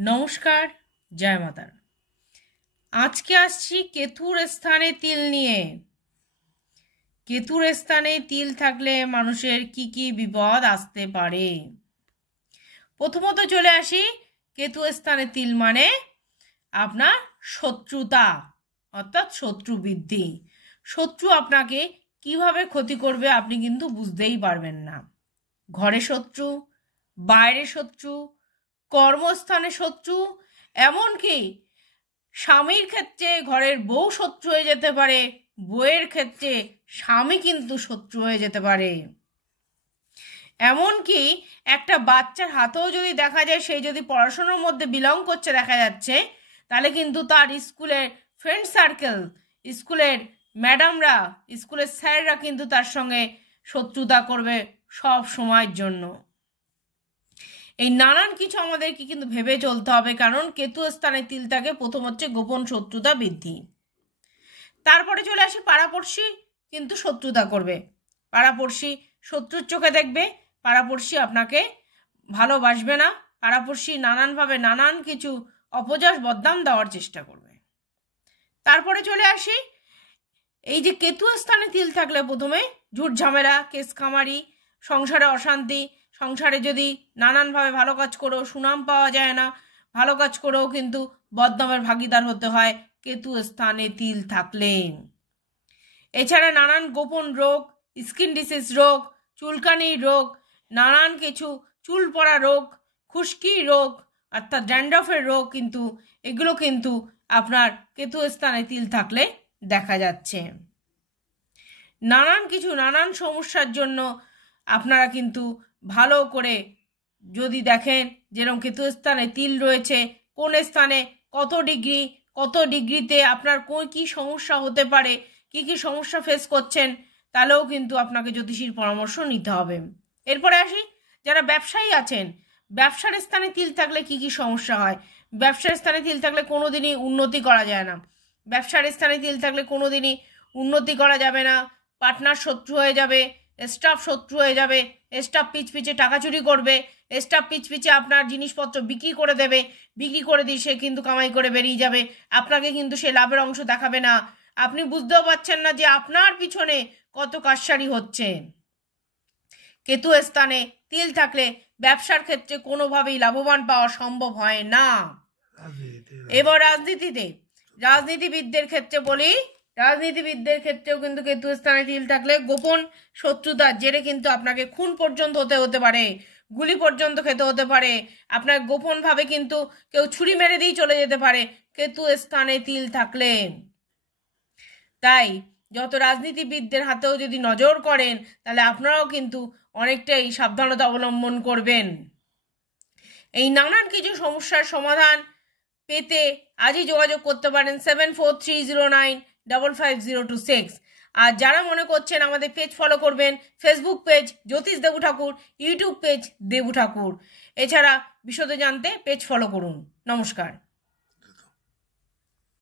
নমস্কার, জয় মাতার। আজকে আসছি কেতুর স্থানে তিল নিয়ে। কেতুর স্থানে তিল থাকলে মানুষের কি কি বিপদ আসতে পারে। প্রথমত চলে আসি, কেতু স্থানে তিল মানে আপনার শত্রুতা, অর্থাৎ শত্রু বৃদ্ধি। শত্রু আপনাকে কিভাবে ক্ষতি করবে আপনি কিন্তু বুঝতেই পারবেন না। ঘরে শত্রু, বাইরে শত্রু, কর্মস্থানে শত্রু, এমনকি স্বামীর ক্ষেত্রে ঘরের বউ শত্রু হয়ে যেতে পারে, বউয়ের ক্ষেত্রে স্বামী কিন্তু শত্রু হয়ে যেতে পারে। এমনকি একটা বাচ্চার হাতেও যদি দেখা যায় সেই যদি পড়াশোনার মধ্যে বিলং করছে দেখা যাচ্ছে, তাহলে কিন্তু তার স্কুলের ফ্রেন্ড সার্কেল, স্কুলের ম্যাডামরা, স্কুলের স্যাররা কিন্তু তার সঙ্গে শত্রুতা করবে সব সময়ের জন্য। এই নানান কিছু আমাদেরকে কিন্তু ভেবে চলতে হবে, কারণ কেতু স্থানে তিল থাকে। প্রথম হচ্ছে গোপন শত্রুতা বৃদ্ধি। তারপরে চলে আসি, পাড়াপড়শি কিন্তু শত্রুতা করবে। পাড়াপড়শি শত্রুর চোখে দেখবে, পাড়াপড়শি আপনাকে ভালোবাসবে না, পাড়াপড়শি নানানভাবে নানান কিছু অপযশ বদনাম দেওয়ার চেষ্টা করবে। তারপরে চলে আসি, এই যে কেতু স্থানে তিল থাকলে প্রথমে ঝুট ঝামেলা, কেস খামারি, সংসারে অশান্তি, সংসারে যদি নানানভাবে ভালো কাজ করেও সুনাম পাওয়া যায় না, ভালো কাজ করেও কিন্তু বদনামের ভাগিদার হতে হয় কেতু স্থানে তিল থাকলে। এছাড়া নানান গোপন রোগ, স্কিন ডিসিজ রোগ, চুলকানির রোগ, নানান কিছু চুল পড়া রোগ, খুশকি রোগ, অর্থাৎ ড্যান্ড্রফের রোগ, কিন্তু এগুলো কিন্তু আপনার কেতু স্থানে তিল থাকলে দেখা যাচ্ছে। নানান কিছু নানান সমস্যার জন্য আপনারা কিন্তু ভালো করে যদি দেখেন যেরকম কেতু স্থানে তিল রয়েছে, কোন স্থানে কত ডিগ্রি, কত ডিগ্রিতে আপনার কী সমস্যা হতে পারে, কি কি সমস্যা ফেস করছেন, তাহলেও কিন্তু আপনাকে জ্যোতিষীর পরামর্শ নিতে হবে। এরপরে আসি, যারা ব্যবসায়ী আছেন, ব্যবসার স্থানে তিল থাকলে কি কি সমস্যা হয়। ব্যবসার স্থানে তিল থাকলে কোনো দিনই উন্নতি করা যায় না। ব্যবসার স্থানে তিল থাকলে কোনো দিনই উন্নতি করা যাবে না। পার্টনার শত্রু হয়ে যাবে, স্টাফ শত্রু হয়ে যাবে, স্টাফ পিছে টাকা চুরি করবে, স্টাফ পিছে আপনার জিনিসপত্র বিক্রি করে দেবে, বিক্রি করে দিয়ে সে কিন্তু কামাই করে বেরিয়ে যাবে, আপনাকে কিন্তু সে লাভের অংশ দেখাবে না। আপনি বুঝতেও পারছেন না যে আপনার পিছনে কত কারসারি হচ্ছে। কেতু স্থানে তিল থাকলে ব্যবসার ক্ষেত্রে কোনোভাবেই লাভবান পাওয়া সম্ভব হয় না। এবার রাজনীতিবিদদের ক্ষেত্রে বলি, রাজনীতিবিদদের ক্ষেত্রেও কিন্তু কেতু স্থানে তিল থাকলে গোপন শত্রুতার জেরে কিন্তু আপনাকে খুন পর্যন্ত হতে পারে, গুলি পর্যন্ত খেতে হতে পারে, আপনার গোপনভাবে কিন্তু কেউ ছুরি মেরে দিয়ে চলে যেতে পারে কেতু স্থানে তিল থাকলে। তাই যত রাজনীতিবিদদের হাতেও যদি নজর করেন, তাহলে আপনারাও কিন্তু অনেকটাই সাবধানতা অবলম্বন করবেন। এই নানান কিছু সমস্যার সমাধান পেতে আজই যোগাযোগ করতে পারেন 7430955026। আর যারা মনে করছেন আমাদের পেজ ফলো করবেন, ফেসবুক পেজ জ্যোতিষ দেবু ঠাকুর, ইউটিউব পেজ দেবু ঠাকুর, এছাড়া বিশদে জানতে পেজ ফলো করুন। নমস্কার।